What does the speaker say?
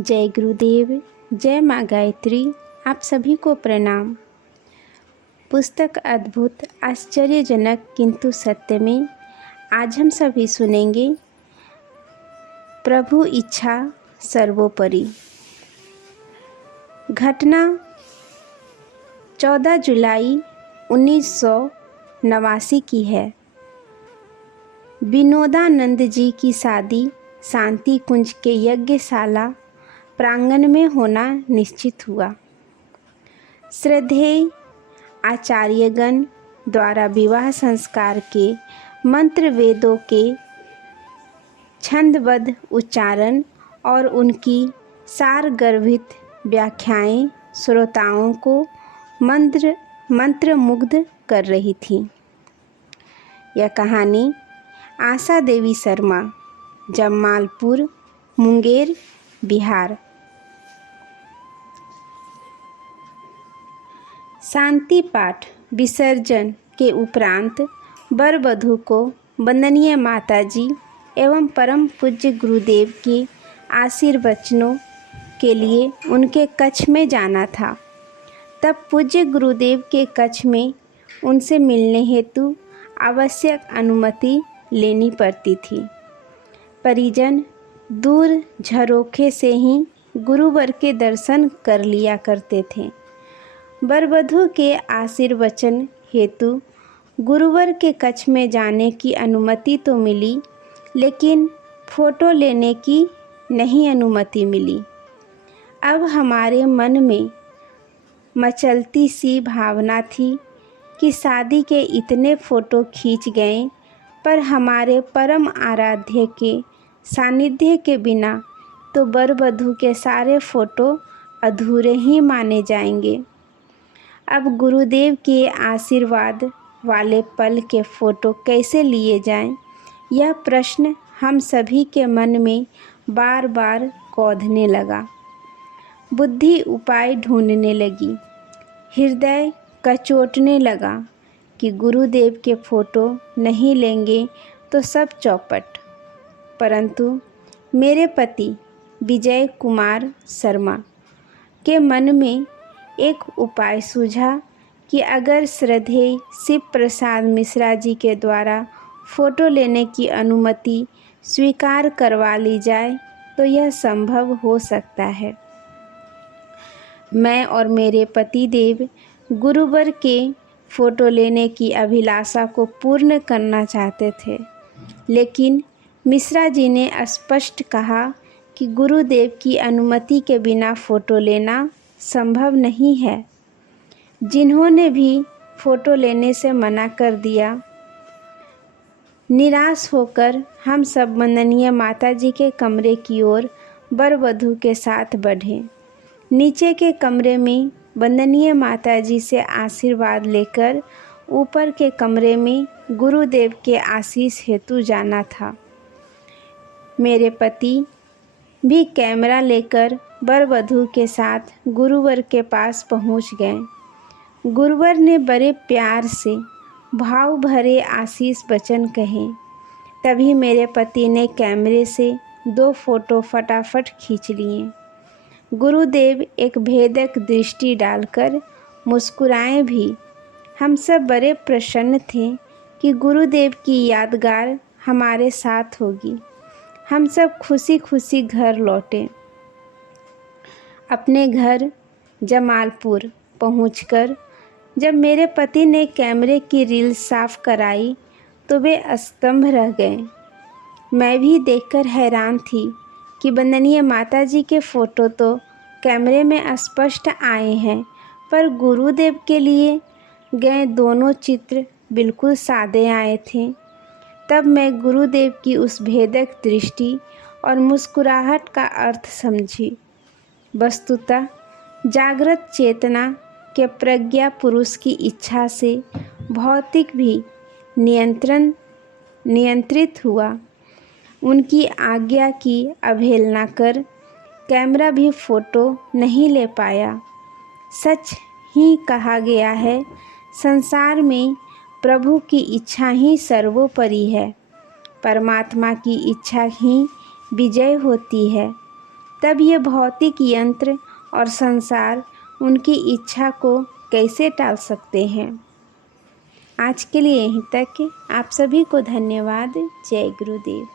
जय गुरुदेव, जय माँ गायत्री। आप सभी को प्रणाम। पुस्तक अद्भुत, आश्चर्यजनक किंतु सत्य में आज हम सभी सुनेंगे प्रभु इच्छा सर्वोपरि। घटना 14 जुलाई 1989 की है। विनोदानंद जी की शादी शांति कुंज के यज्ञशाला प्रांगण में होना निश्चित हुआ। श्रद्धेय आचार्यगण द्वारा विवाह संस्कार के मंत्र वेदों के छंदबद्ध उच्चारण और उनकी सारगर्भित व्याख्याएं श्रोताओं को मंत्रमुग्ध कर रही थी। यह कहानी आशा देवी शर्मा, जमालपुर, मुंगेर, बिहार। शांति पाठ विसर्जन के उपरांत वर वधू को वंदनीय माताजी एवं परम पूज्य गुरुदेव के आशीर्वचनों के लिए उनके कक्ष में जाना था। तब पूज्य गुरुदेव के कक्ष में उनसे मिलने हेतु आवश्यक अनुमति लेनी पड़ती थी। परिजन दूर झरोखे से ही गुरुवर के दर्शन कर लिया करते थे। वर वधू के आशीर्वचन हेतु गुरुवर के कक्ष में जाने की अनुमति तो मिली, लेकिन फोटो लेने की नहीं अनुमति मिली। अब हमारे मन में मचलती सी भावना थी कि शादी के इतने फ़ोटो खींच गए, पर हमारे परम आराध्य के सानिध्य के बिना तो वर वधू के सारे फ़ोटो अधूरे ही माने जाएंगे। अब गुरुदेव के आशीर्वाद वाले पल के फ़ोटो कैसे लिए जाएं, यह प्रश्न हम सभी के मन में बार बार कौंधने लगा। बुद्धि उपाय ढूंढने लगी। हृदय कचोटने लगा कि गुरुदेव के फ़ोटो नहीं लेंगे तो सब चौपट। परंतु मेरे पति विजय कुमार शर्मा के मन में एक उपाय सूझा कि अगर श्रद्धेय शिव प्रसाद मिश्रा जी के द्वारा फ़ोटो लेने की अनुमति स्वीकार करवा ली जाए तो यह संभव हो सकता है। मैं और मेरे पतिदेव गुरुवर के फ़ोटो लेने की अभिलाषा को पूर्ण करना चाहते थे, लेकिन मिश्रा जी ने स्पष्ट कहा कि गुरुदेव की अनुमति के बिना फ़ोटो लेना संभव नहीं है। जिन्होंने भी फ़ोटो लेने से मना कर दिया। निराश होकर हम सब वंदनीय माताजी के कमरे की ओर वर वधू के साथ बढ़े। नीचे के कमरे में वंदनीय माताजी से आशीर्वाद लेकर ऊपर के कमरे में गुरुदेव के आशीष हेतु जाना था। मेरे पति भी कैमरा लेकर वर वधू के साथ गुरुवर के पास पहुंच गए। गुरुवर ने बड़े प्यार से भाव भरे आशीष वचन कहे। तभी मेरे पति ने कैमरे से 2 फ़ोटो फटाफट खींच लिए। गुरुदेव एक भेदक दृष्टि डालकर मुस्कुराए भी। हम सब बड़े प्रसन्न थे कि गुरुदेव की यादगार हमारे साथ होगी। हम सब खुशी खुशी घर लौटे। अपने घर जमालपुर पहुंचकर जब मेरे पति ने कैमरे की रील साफ कराई तो वे स्तंभ रह गए। मैं भी देखकर हैरान थी कि वंदनीय माताजी के फ़ोटो तो कैमरे में स्पष्ट आए हैं, पर गुरुदेव के लिए गए दोनों चित्र बिल्कुल सादे आए थे। तब मैं गुरुदेव की उस भेदक दृष्टि और मुस्कुराहट का अर्थ समझी। वस्तुतः जागृत चेतना के प्रज्ञा पुरुष की इच्छा से भौतिक भी नियंत्रित हुआ। उनकी आज्ञा की अवहेलना कर कैमरा भी फ़ोटो नहीं ले पाया। सच ही कहा गया है, संसार में प्रभु की इच्छा ही सर्वोपरि है। परमात्मा की इच्छा ही विजय होती है। तब ये भौतिक यंत्र और संसार उनकी इच्छा को कैसे टाल सकते हैं। आज के लिए यहीं तक। आप सभी को धन्यवाद। जय गुरुदेव।